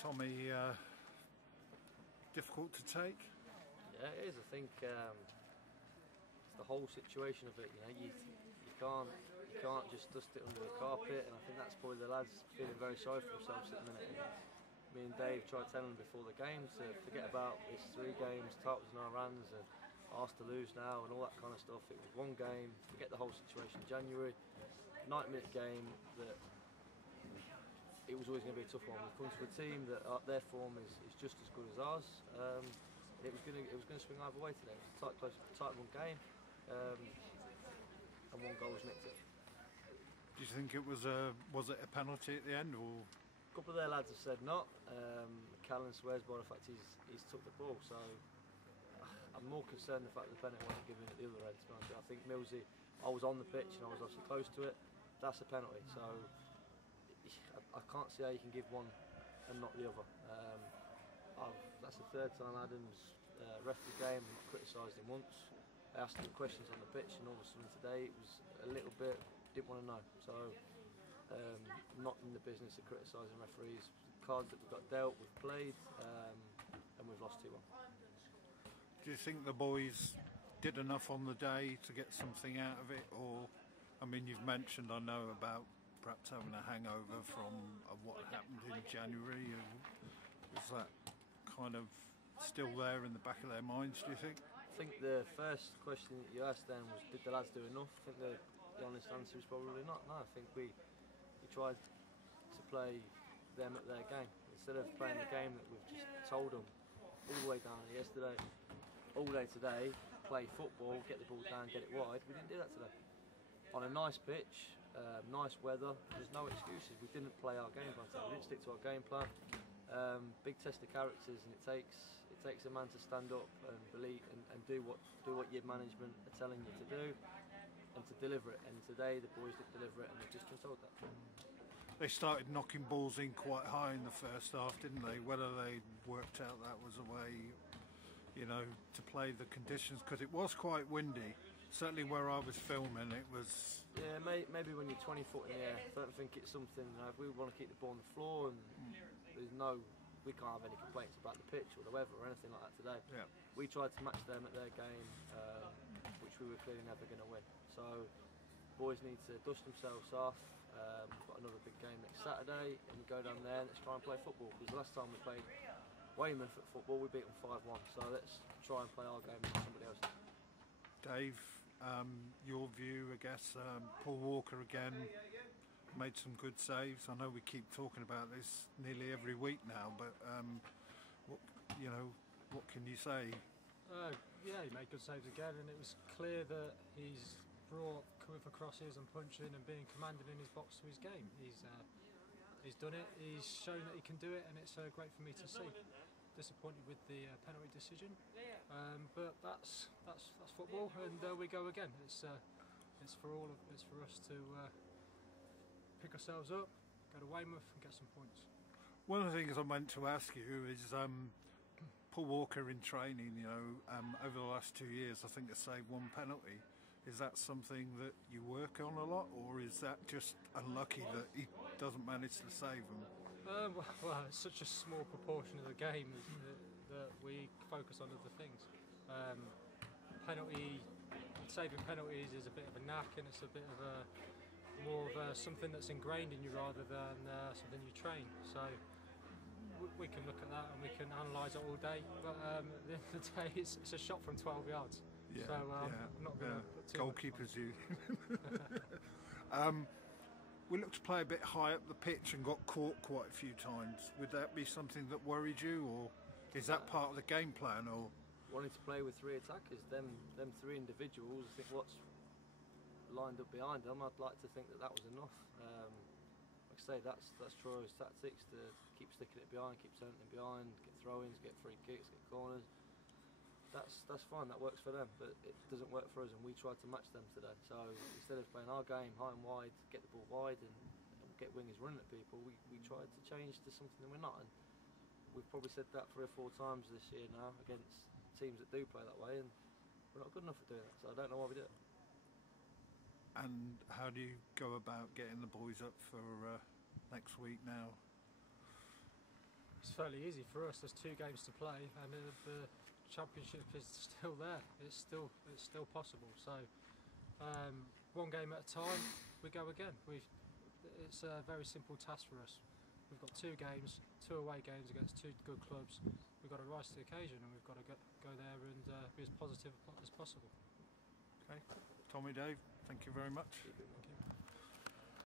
Tommy, difficult to take? Yeah, it is. I think it's the whole situation of it. You know, you can't just dust it under the carpet, and I think that's probably the lads feeling very sorry for themselves at the minute. And me and Dave tried telling them before the game to forget about it's 3 games, titles in our hands, and ours to lose now, and all that kind of stuff. It was 1 game. Forget the whole situation. January, 90-minute game that. It was always going to be a tough one. We've come to a team that their form is just as good as ours. It was going to swing either way today. It was a tight 1 game, and 1 goal was nicked it. Do you think it was a penalty at the end, or? A couple of their lads have said not. Callan swears by the fact he's took the ball. So I'm more concerned the fact that the penalty wasn't given at the other end. To be honest, I think Millsy. I was on the pitch and I was obviously close to it. That's a penalty. So. I can't see how you can give one and not the other. That's the 3rd time Adams ref the game and not criticised him once. I asked him questions on the pitch, and all of a sudden today it was a little bit, didn't want to know. So not in the business of criticising referees. The cards that we've got dealt, we've played, and we've lost 2-1. Do you think the boys did enough on the day to get something out of it? Or, I mean, you've mentioned, I know, about perhaps having a hangover from what happened in January. Is that kind of still there in the back of their minds, do you think? I think the first question that you asked then was, did the lads do enough? I think the honest answer is probably not. No, I think we tried to play them at their game. Instead of playing the game that we've just told them all the way down yesterday, all day today, play football, get the ball down, get it wide. We didn't do that today. On a nice pitch, nice weather, there's no excuses. We didn't play our game plan, we didn't stick to our game plan. Big test of characters, and it takes a man to stand up and believe and do what your management are telling you to do, and to deliver it. And today the boys didn't deliver it, and they've just been told that. They started knocking balls in quite high in the first half, didn't they? Whether they worked out that was a way, you know, to play the conditions, because it was quite windy. Certainly where I was filming, it was. Yeah, maybe when you're 20 foot in the air, I don't think it's something. You know, if we want to keep the ball on the floor, and we can't have any complaints about the pitch or the weather or anything like that today. Yeah. We tried to match them at their game, which we were clearly never going to win. So, boys need to dust themselves off. We've got another big game next Saturday, and we go down there and let's try and play football. Because the last time we played Weymouth at football, we beat them 5-1. So let's try and play our game with somebody else. Dave, your view, I guess. Paul Walker again made some good saves. I know we keep talking about this nearly every week now, but what can you say? Yeah, he made good saves again, and it was clear that he's brought cover crosses and punching and being commanded in his box to his game. He's done it. He's shown that he can do it, and it's great for me to see. Disappointed with the penalty decision, but that's football, and there we go again. It's for us to pick ourselves up, go to Weymouth and get some points. One of the things I meant to ask you is Paul Walker in training. You know, over the last 2 years, I think has saved 1 penalty. Is that something that you work on a lot, or is that just unlucky that he doesn't manage to save them? Well, it's such a small proportion of the game that we focus on other things. Saving penalties is a bit of a knack, and it's a bit of more of something that's ingrained in you rather than something you train. So we can look at that and we can analyse it all day, but at the end of the day, it's a shot from 12 yards. Yeah, so I'm not going to put too goalkeepers you. We looked to play a bit high up the pitch and got caught quite a few times. Would that be something that worried you, or is that part of the game plan? Or wanting to play with 3 attackers, them 3 individuals, I think what's lined up behind them, I'd like to think that was enough. Like I say, that's Truro's tactics, to keep sticking it behind, keep turning it behind, get throw-ins, get free kicks, get corners. That's fine, that works for them, but it doesn't work for us, and we tried to match them today. So instead of playing our game high and wide, get the ball wide and get wingers running at people, we tried to change to something that we're not. And we've probably said that 3 or 4 times this year now against teams that do play that way, and we're not good enough at doing that, so I don't know why we do it. And how do you go about getting the boys up for next week now? It's fairly easy for us. There's 2 games to play, and the championship is still there. It's still possible. So 1 game at a time, we go again. It's a very simple task for us. We've got 2 games, 2 away games against 2 good clubs. We've got to rise to the occasion, and we've got to go there and be as positive as possible. Okay, Tommy, Dave, thank you very much. Thank you.